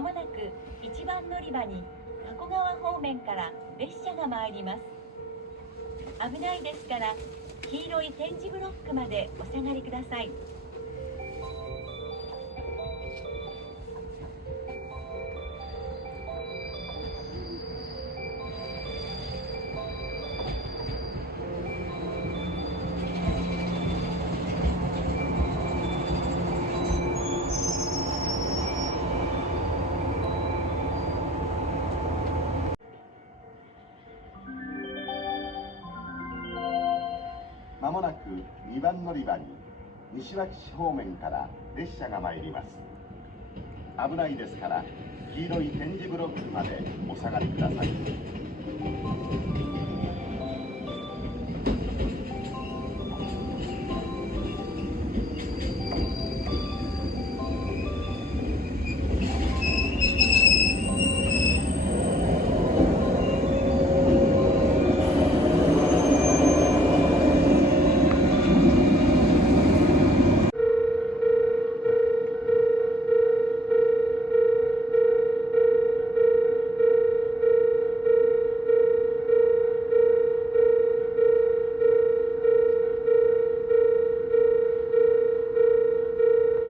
まもなく1番乗り場に加古川方面から列車が参ります。危ないですから黄色い点字ブロックまでお下がりください。まもなく2番乗り場に西脇市方面から列車が参ります。危ないですから黄色い点字ブロックまでお下がりください。